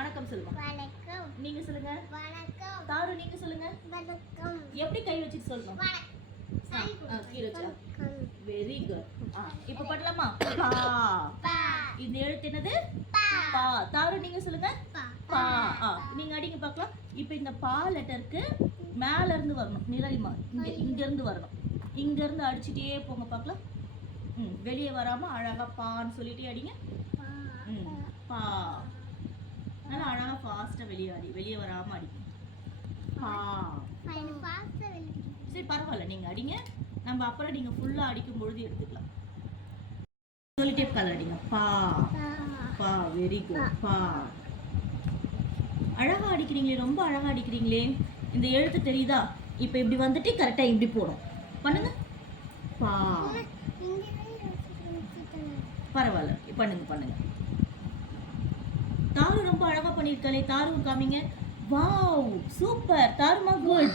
வணக்கம் சொல்லுங்க. வணக்கம். நீங்க சொல்லுங்க. வணக்கம். தாரு நீங்க சொல்லுங்க. வணக்கம். எப்படி கை வச்சிட்டு சொல்லணும்? கீழ வச்சா. Very good. இப்போ பண்ணலாமா? பா. பா. இந்த எழுத்து என்னது? பா. பா. தாரு நீங்க சொல்லுங்க. பா. நீங்க அடிங்க பார்க்கலாம். இப்போ இந்த பா லெட்டருக்கு மேல இருந்து வரணும். நிரலிமா. இங்க இருந்து வரணும். இங்க இருந்து அடிச்சிட்டே போங்க பார்க்கலாம். வெளியே வராம அழகா பான்னு சொல்லிட்டே அடிங்க. பா. நல்லா அழகா ஃபாஸ்டா வெளியே வராம அடிங்க. பா. சரி பரவாயில்ல, நீங்க அடிங்க. நம்ம அப்புறம் நீங்க ஃபுல்லா அடிக்கும் பொழுது எடுத்துக்கலாம். சொல்லிட்டே கலர் அடிங்க. பா. பா. Very good. பா. அழகா அடிக்கிறீங்களே, ரொம்ப அழகா அடிக்கிறீங்களே. இந்த எழுத்து தெரியுதா? இப்போ இப்படி வந்துட்டு கரெக்டா இப்படி போடும். பண்ணுங்க. பா. பரவாயில்ல, பண்ணுங்க. தாரு ரொம்ப அழகா பண்ணிருக்காளே. தாரு காமிங்க. Wow, super. தாருமா குட்.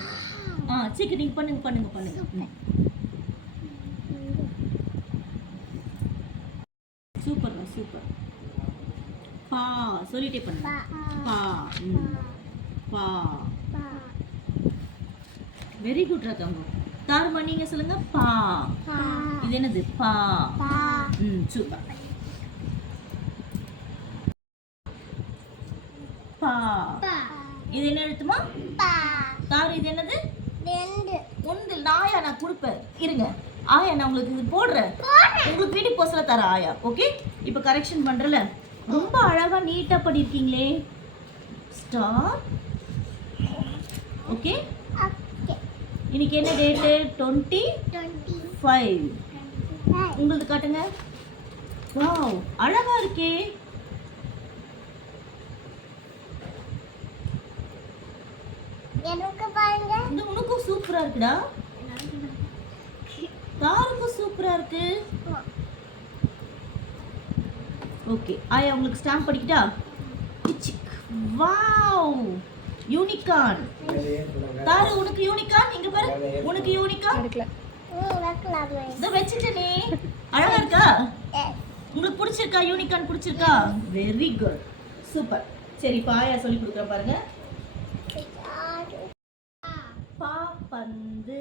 சீக்கிரம் நீங்க பண்ணுங்க. சூப்பர். பா சொல்லிட்டே பண்ணுங்க. பா. பா. Very good ரதங்க. தாருமா நீங்க சொல்லுங்க. பா. இது என்னது? பா. சூப்பர். பா. இது என்ன எழுத்துமா? பா. தாரு இது என்னது? ரெண்டு. ஒன்று நாயா நான் கொடுப்பேன். இருங்க. ஆயா நான் உங்களுக்கு இது போடுறேன். உங்களுக்கு வீட்டுக்கு போஸ்ட்ல தர ஆயா. ஓகே? இப்போ கரெக்ஷன் பண்றல. ரொம்ப அழகா நீட்டா பண்ணிருக்கீங்களே. ஸ்டார். ஓகே? இன்னைக்கு என்ன டேட்? 25. உங்களுக்கு காட்டுங்க. வாவ், அழகா இருக்கே. எனக்கு பாருங்க. இந்த உனக்கும் சூப்பரா இருக்குடா. தாருக்கும் சூப்பரா இருக்கு. ஓகே, ஆயா உங்களுக்கு ஸ்டாம்ப் படிக்கிட்டா? Wow, unicorn. தாரு உனக்கு யூனிகார்ன். இங்க பாரு, உனக்கு யூனிகார்ன். இத வெச்சிட்டனே. அழகா இருக்கா? உங்களுக்கு பிடிச்சிருக்கா? யூனிகார்ன் பிடிச்சிருக்கா? Very good. சூப்பர். சரி, இப்போ ஆயா சொல்லி கொடுக்குறேன் பாருங்க. பா பந்து.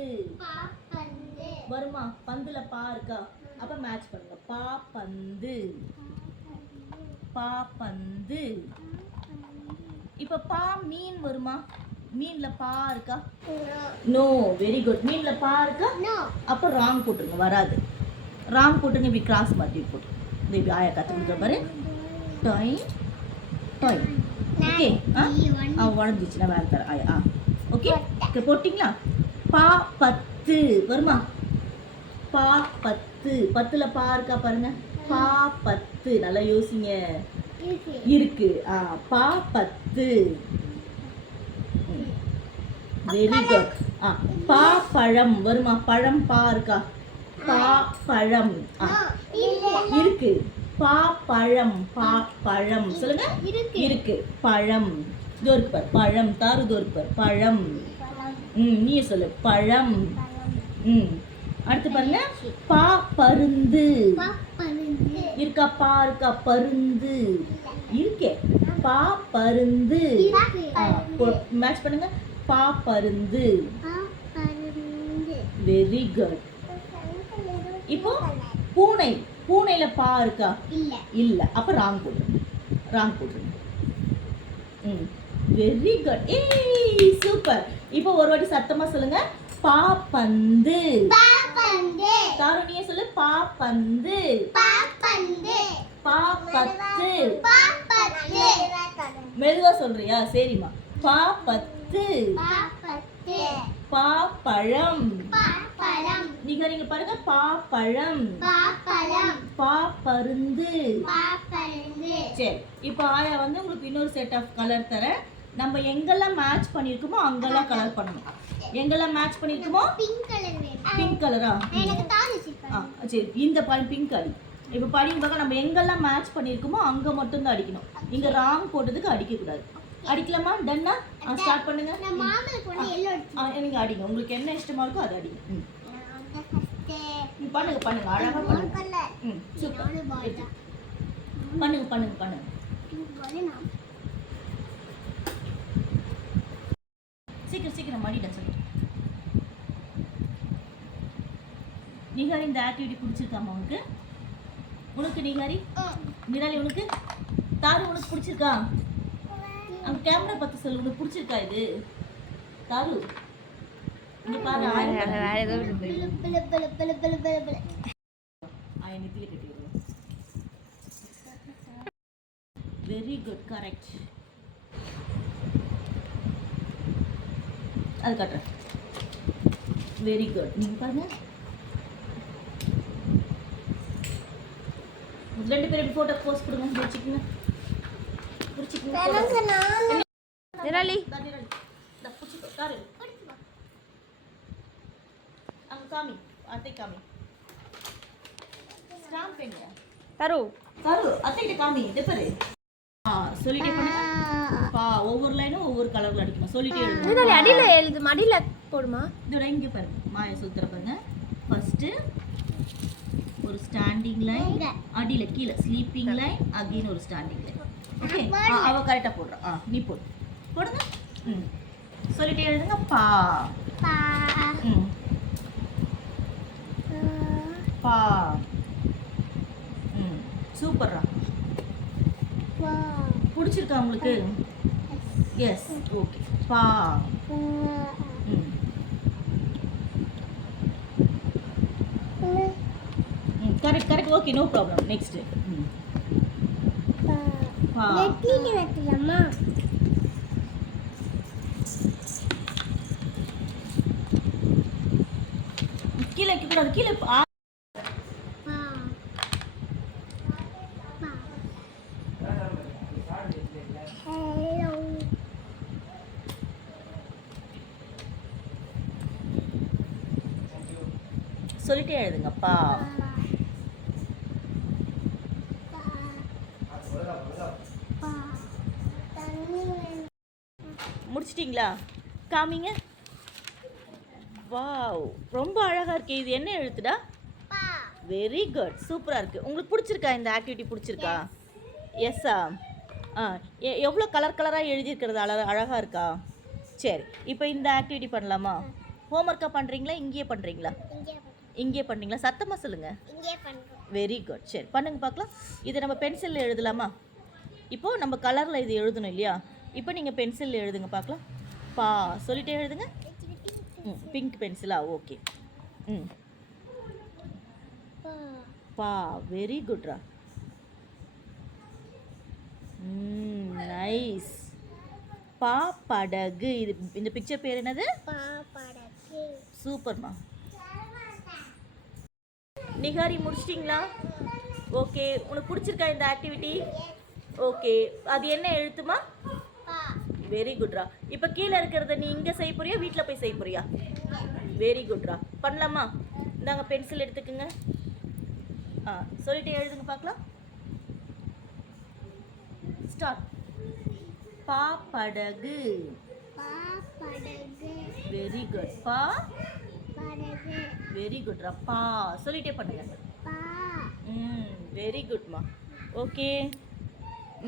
வருமா? பந்துல பா இருக்கா? அப்ப மேட்ச் பண்ணுங்க. பா பந்து. இப்ப பா மீன் வருமா? மீன்ல பா இருக்கா? நோ. Very good. மீன்ல பா இருக்கா? அப்ப ராங் போட்டுருங்க. வராது. ராங் போட்டுங்க. இப்படி கிராஸ் மாட்டி போட்டு இப்படி ஆயா கத்து கொடுக்குற பாரு. டாய். ஓகே. உடஞ்சிச்சுன்னா வேற தர ஆயா. ஓகே, போட்டிங்களா? பா 10 வருமா? பா 10. 10ல பா இருக்கா பாருங்க. பா 10. நல்லா யோசிங்க. இருக்கு. பா 10. Very good. பா பழம் வருமா? பழம் பா இருக்கா? பா பழம். இருக்கு. பா பழம். சொல்லுங்க. இருக்கு. பழம். இதோ இருக்கு பாரு. பழம். தாரு இதோ இருக்கு பாரு. பழம். நீ சொல்லு. பழம். அடுத்து பாருங்க. பா பருந்து. இருக்கா? பா இருக்கா? பருந்து இருக்கே. பா பருந்து. மேட்ச் பண்ணுங்க. பா பருந்து. Very good. இப்போ பூனை. பூனையில பா இருக்கா? இல்ல. அப்ப ராங் போடுங்க. Very good. ஏய், சூப்பர். இப்போ ஒரு வாட்டி சத்தமா சொல்லுங்க. பா பந்து. தாரு நீயே சொல்லு. பா பந்து. பா 10. மெதுவா சொல்றியா? சரிம்மா. பா 10. பா பழம். நீங்க பாருங்க. பா பழம். பா பருந்து. சரி, இப்போ ஆயா வந்து உங்களுக்கு இன்னொரு செட் ஆஃப் கலர் தரேன். நம்ம எங்கெல்லாம் மேட்ச் பண்ணிருக்கோமோ அங்கெல்லாம் கலர் பண்ணணும். எங்கெல்லாம் மேட்ச் பண்ணிருக்கோமோ பிங்க் கலரா? சரி, இந்த பிங்க் அடி. இப்போ படிங்க பார்க்க. நம்ம எங்கெல்லாம் மேட்ச் பண்ணிருக்கோமோ அங்க மட்டும் தான் அடிக்கணும். இங்க ராங் போட்டதுக்கு அடிக்க கூடாது. அடிக்கலாமா? டன்னா? ஸ்டார்ட் பண்ணுங்க. நீங்க அடிங்க. உங்களுக்கு என்ன இஷ்டமா இருக்கோ அதை அடிங்க. பண்ணுங்க. அழகா பண்ணுங்க. சூப்பர். பண்ணுங்க. சீக்கிரம் சீக்கிரம் மடிடா சொல்லு. நிகாரி இந்த ஆக்டிவிட்டி பிடிச்சிருக்காமா உனக்கு? உனக்கு நிகாரி? நிராலி உனக்கு? தாரு உனக்கு பிடிச்சிருக்கா? அங்க கேமரா பார்த்து சொல்லு, உனக்கு பிடிச்சிருக்கா இது? தாரு இங்க பாரு, வேற ஏதோ நெத்தியில கட்டிடுவோம். Very good, correct. அது காட்டுறேன். Very good. நீங்க பாருங்க, ரெண்டு பேரும் போட்டோ போஸ்ட் கொடுங்க. பிடிச்சிக்கங்க, பிடிச்சிக்கங்க. நிராலி தாரு அங்க காமி, அத்தை காமி. ஸ்டாம்ப் எங்க? தரு தாரு அத்தைகிட்ட காமி. இது பாரு. சொல்லிட்டே பண்ணுங்க. பா ஒவ்வொரு லைனும் ஒவ்வொரு கலர்ல அடிக்கணும். சொல்லிட்டே எழுதுங்க. நிராலி அடியில எழுது, மடியில போடுமா? இதோட இங்க பாருங்க, மாயா சொல்லித்தர பாருங்க. ஃபர்ஸ்ட் ஒரு ஸ்டாண்டிங் லைன், அடியில கீழ ஸ்லீப்பிங் லைன், அகைன் ஒரு ஸ்டாண்டிங் லைன். ஓகே, அவ கரெக்ட்டா போடுறா. நீ போடு, போடுங்க. சொல்லிட்டே எழுதுங்க. பா பா பா. சூப்பர்ரா. பா பிடிச்சிருக்கா உங்களுக்கு? Yes, okay. பா. Correct correct, okay, no problem. Next பா. நெத்தியில வைக்கலாமா? கீழே வைக்க கூடாது, கீழே. பா பா ஹலோ சொல்லிட்டே எழுதுங்க. பா. முடிச்சிட்டிங்களா? காமிங்க. வாவ், ரொம்ப அழகா இருக்கு. இது என்ன எழுத்துடா? பா வெரி குட், சூப்பரா இருக்கு. உங்களுக்கு பிடிச்சிருக்கா இந்த ஆக்டிவிட்டி? பிடிச்சிருக்கா? எஸ்ஸா? எவ்வளோ கலர் கலராக எழுதியிருக்கிறது அழகா இருக்கா? சரி, இப்போ இந்த ஆக்டிவிட்டி பண்ணலாமா? ஹோம்ஒர்க்காக பண்ணுறீங்களா, இங்கேயே பண்ணுறீங்களா? இங்கே பண்ணுறீங்களா? சத்தமாக சொல்லுங்கள். இங்கே பண்றோம். Very good. சரி, பண்ணுங்க பார்க்கலாம். இதை நம்ம பென்சிலில் எழுதலாமா? இப்போது நம்ம கலரில் இது எழுதணும் இல்லையா? இப்போ நீங்கள் பென்சிலில் எழுதுங்க பார்க்கலாம். பா சொல்லிட்டே எழுதுங்க. பிங்க் பென்சிலா? ஓகே. பா பா. வெரி குட்ரா. நைஸ். பா படகு. இது இந்த பிக்சர் பேர் என்னது? பா படகு. சூப்பர்மா. நிகாரி முடிச்சிட்டிங்களா? ஓகே, உனக்கு பிடிச்சிருக்கா இந்த ஆக்டிவிட்டி? ஓகே, அது என்ன எழுத்துமா? பா வெரி குட்ரா. இப்போ கீழே இருக்கிறத நீ இங்கே செய்ய போறியா, வீட்டில் போய் செய்ய போறியா? வெரி குட்ரா. பண்ணலாமா? இந்தாங்க பென்சில் எடுத்துக்குங்க. சொல்லிட்டு எழுதுங்க பார்க்கலாம். ஸ்டார்ட். பா படகு. பா படகு. Very good. பா படகு. வெரி குட்ரா. பா சொல்லிட்டே பண்ணுங்க. பா வெரி குட்மா. ஓகே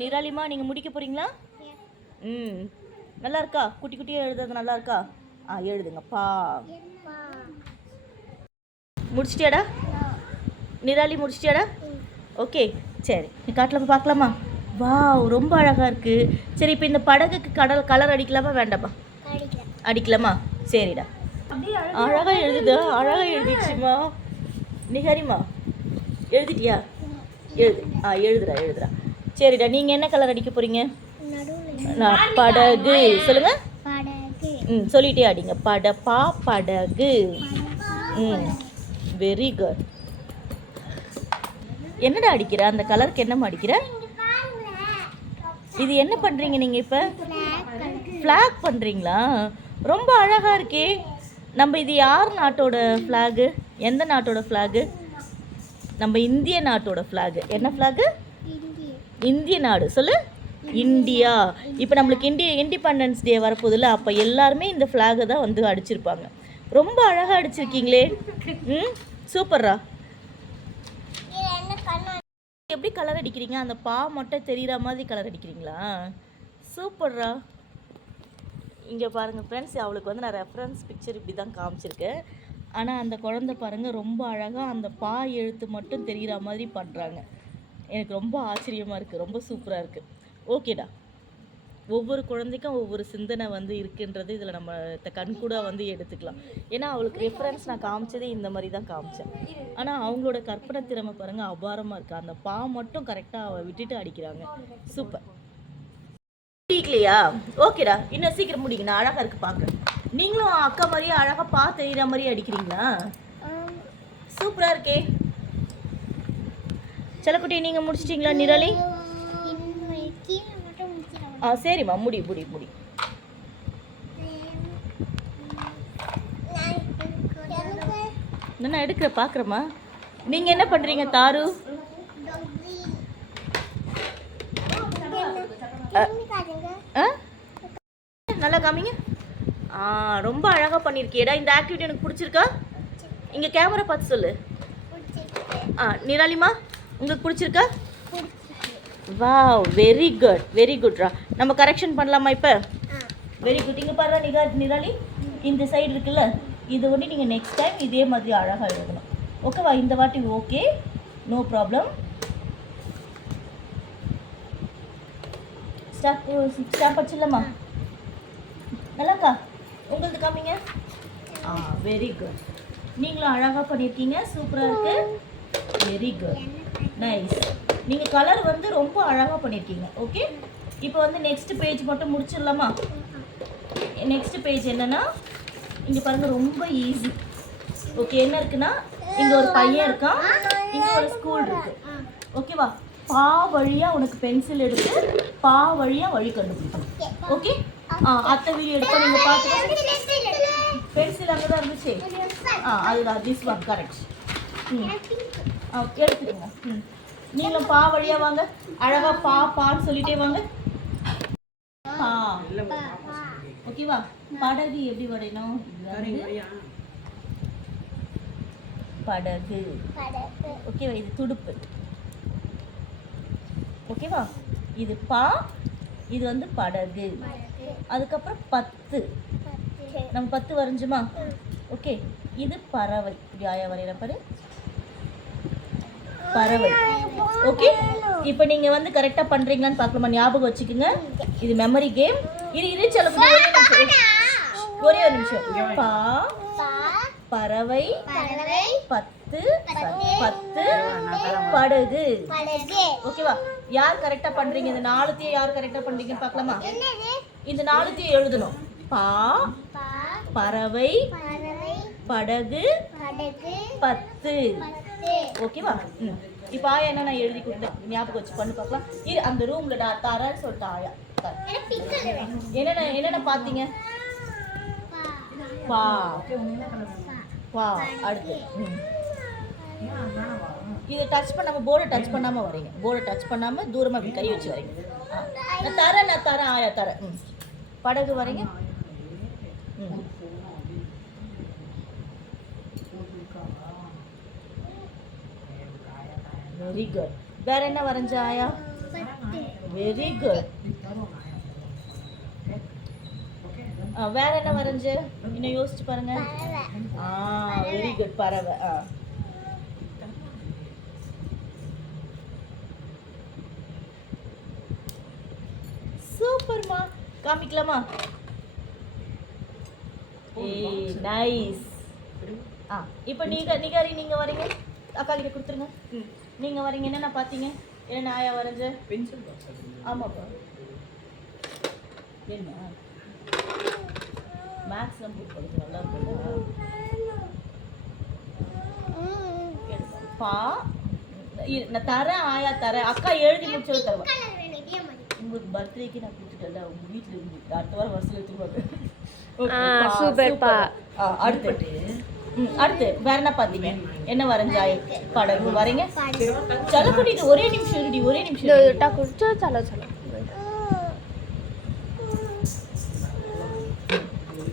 நிராலிமா, நீங்கள் முடிக்க போகிறீங்களா? நல்லா இருக்கா? குட்டி குட்டியாக எழுதுறது நல்லா இருக்கா? எழுதுங்க. பா. பா முடிச்சிட்டியாடா? நிராலி முடிச்சிட்டியாடா? ஓகே, சரி, நீ காட்டலாமா பார்க்கலாமா? வாவ், ரொம்ப அழகாக இருக்குது. சரி, இப்போ இந்த படகுக்கு கலர் அடிக்கலாமா வேண்டாமா? அடிக்கலாமா? சரிடா. அழகாக எழுதுதா? அழகாக எழுதிடுச்சுமா. நிகாரிமா எழுதிட்டியா? எழுதுடா எழுதுடா. சரிடா, நீங்கள் என்ன கலர் அடிக்க போகிறீங்க? நான் படகு. சொல்லுங்கள். படகு. சொல்லிட்டே அடிங்க. பா படகு. Very good. என்னடா அடிக்கிற? அந்த கலருக்கு என்னம்மா அடிக்கிற? இது என்ன பண்ணுறீங்க நீங்கள் இப்போ? ஃப்ளாக் பண்ணுறீங்களா? ரொம்ப அழகாக இருக்கே. நம்ம இது யார் நாட்டோட ஃப்ளாகு? எந்த நாட்டோட ஃப்ளாகு? நம்ம இந்திய நாட்டோட ஃப்ளாகு. என்ன ஃப்ளாகு? இந்திய நாடு. சொல்லு. இந்தியா. இப்போ நம்மளுக்கு இண்டிபெண்டன்ஸ் டே வரப்போதில்ல, அப்போ எல்லாருமே இந்த ஃப்ளாகை தான் வந்து அடிச்சிருப்பாங்க. ரொம்ப அழகாக அடிச்சிருக்கீங்களே. சூப்பர்ரா. எப்படி கலர் அடிக்கிறீங்க? அந்த பா மட்டும் தெரிகிற மாதிரி கலர் அடிக்கிறீங்களா? சூப்பர்ரா. இங்கே பாருங்கள் ஃப்ரெண்ட்ஸ், அவளுக்கு வந்து நான் ரெஃபரன்ஸ் பிக்சர் இப்படி தான் காமிச்சிருக்கேன். ஆனால் அந்த குழந்தை பாருங்கள் ரொம்ப அழகாக அந்த பா எழுத்து மட்டும் தெரிகிற மாதிரி பண்ணுறாங்க. எனக்கு ரொம்ப ஆச்சரியமாக இருக்குது, ரொம்ப சூப்பராக இருக்குது. ஓகேடா, ஒவ்வொரு குழந்தைக்கும் ஒவ்வொரு சிந்தனை வந்து இருக்குன்றது இதில் நம்ம கண்கூட வந்து எடுத்துக்கலாம். ஏன்னா அவளுக்கு ரெஃபரன்ஸ் நான் காமிச்சதே இந்த மாதிரி தான் காமிச்சேன். ஆனால் அவங்களோட கற்பனை திறமை பாருங்கள் அபாரமாக இருக்குது. அந்த பா மட்டும் கரெக்டாக அவள் விட்டுட்டு அடிக்கிறாங்க. சூப்பர். முடிக்கலையா? ஓகேடா, இன்னும் சீக்கிரம் முடிங்க. நான் அழகாக இருக்குது பார்க்குறேன். நீங்களும் அக்கா மாதிரியே அழகாக பா தெரிகிற மாதிரி அடிக்கிறீங்களா? சூப்பராக இருக்கே. செல்லக்குட்டி, நீங்கள் முடிச்சிட்டிங்களா? நிராலி? சரிம்மா, முடி. நான் எடுக்கிற பார்க்குறேம்மா. நீங்கள் என்ன பண்ணுறீங்க தாரு? நல்லா காமிங்க. ரொம்ப அழகாக பண்ணியிருக்கியடா. இந்த ஆக்டிவிட்டி எனக்கு பிடிச்சிருக்கா? இங்கே கேமரா பார்த்து சொல்லு. நிராலிமா, உங்களுக்கு பிடிச்சிருக்கா? வாவ், வெரி குட்ரா. நம்ம கரெக்ஷன் பண்ணலாமா இப்போ? Very good. இங்கே பாருங்க நிராலி, இந்த சைடு இருக்குல்ல, இது ஒன்று நீங்கள் நெக்ஸ்ட் டைம் இதே மாதிரி அழகாக எழுதணும். ஓகேவா? இந்த வாட்டி ஓகே, நோ ப்ராப்ளம். ஸ்டாப் வச்சிடலாமா? நல்லாக்கா, உங்களுக்கு காமிங்க. Very good. நீங்களும் அழகாக பண்ணியிருக்கீங்க, சூப்பராக இருக்குது. Very good, nice. நீங்கள் கலர் வந்து ரொம்ப அழகாக பண்ணியிருக்கீங்க. ஓகே, இப்போ வந்து நெக்ஸ்ட் பேஜ் மட்டும் முடிச்சிடலாமா? நெக்ஸ்ட் பேஜ் என்னென்னா, இங்கே பாருங்கள், ரொம்ப ஈஸி. ஓகே, என்ன இருக்குன்னா, இங்கே ஒரு பையன் இருக்கான், இங்கே ஒரு ஸ்கூல் இருக்குது. ஓகேவா? பா வழியாக உனக்கு பென்சில் எடுத்து பா வழியாக வழி கண்டுபிடிக்கணும். ஓகே, அத்தை வீடியோ எடுத்து நீங்கள் பார்த்துட்டு பென்சில் அங்கே தான் இருந்துச்சு. அதுதான், திஸ் ஒன் கரெக்ட். எடுத்துக்கோங்க. நீங்களும் பா வழியாக வாங்க, அழகாக பான்னு சொல்லிட்டே வாங்க. ஓகேவா? படகு எப்படி வரையணும்? படகு. ஓகேவா? இது துடுப்பு. ஓகேவா? இது பா, இது வந்து படகு. அதுக்கப்புறம் 10. நம்ம 10 வரைஞ்சுமா? ஓகே, இது பறவை. இப்படி ஆயா வரைகிற பாரு, பறவை. ஓகே, இப்போ நீங்கள் வந்து கரெக்டாக பண்ணுறீங்களான்னு பார்க்கலாமா? ஞாபகம் வச்சுக்கோங்க, இது மெமரி கேம். இது செல்ல ஒரே ஒரு நிமிஷம். பா, பறவை, 10, படகு. ஓகேவா? யார் கரெக்டா பண்றீங்க? இந்த 4த்தையும் யார் கரெக்டா பண்றீங்கன்னு பார்க்கலாமா? இந்த 4த்தையும் எழுதணும். பா, பறவை, படகு, 10. ஓகேவா? இப்போ ஆயா என்ன நான் எழுதி கொடுத்தேன், ஞாபகம் வச்சு பண்ணி பார்க்கலாம். அந்த ரூம்ல தரேன்னு சொல்லிட்டு ஆயா என்னென்ன பார்த்தீங்க? பா, பா. அடுத்து இதை டச் பண்ணாமல், போர்டை டச் பண்ணாமல் வரீங்க. போர்டை டச் பண்ணாமல் தூரமாக இப்படி கை வச்சு வரீங்க. நான் தரேன் ஆயா தரேன். படகு வரீங்க. Very good. வேற என்ன வரைஞ்ச ஆயா? Very good. வேற என்ன வரைஞ்ச? இன்னும் யோசிச்சு பாருங்க. வெரி குட், பறவை. சூப்பர்மா. காமிக்கலாமா? நைஸ். இப்போ நீங்க வரீங்க, அக்கா கிட்ட கொடுத்துருங்க. நீங்க வரீங்க. என்னென்ன பார்த்தீங்க? என்ன ஆயா வரைஞ்ச? Pencil box. ஆமாப்பா. என்ன மேக்ஸ் புக் படிச்சு நல்லா இருக்குல்ல? பா, நான் தரேன் ஆயா தரேன். அக்கா எழுதி முடிச்சு தருவேன். உங்களுக்கு பர்த்டேக்கு நான் கொடுத்துட்டேன்ல, உங்க வீட்டில் இருந்து அடுத்த வாரம் வருஷம் எடுத்துருவாங்க. சூப்பர்ப்பா. அடுத்து வேற என்ன பார்த்தீங்க? என்ன வரைஞ்சாய்? படகு வரீங்க. செல்லக்குட்டி, இது ஒரே நிமிஷம் ஒரே நிமிஷம்.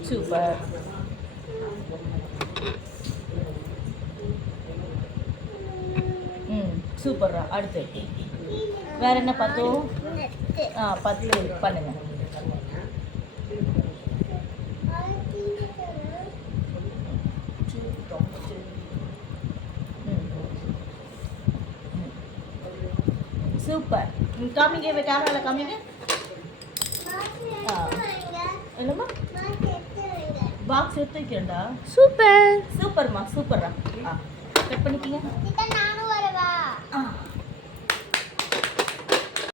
சூப்பர். சூப்பர்ரா. அடுத்து வேற என்ன பார்த்தோம்? 10 பண்ணுங்க. சூப்பர். காமிங்க, கேமரால காமிங்க. என்னம்மா பாக்ஸ் எடுத்து வைக்கிறேன்டா. சூப்பர். சூப்பர்மா, சூப்பர்ரா. கட் பண்ணிக்கிங்க.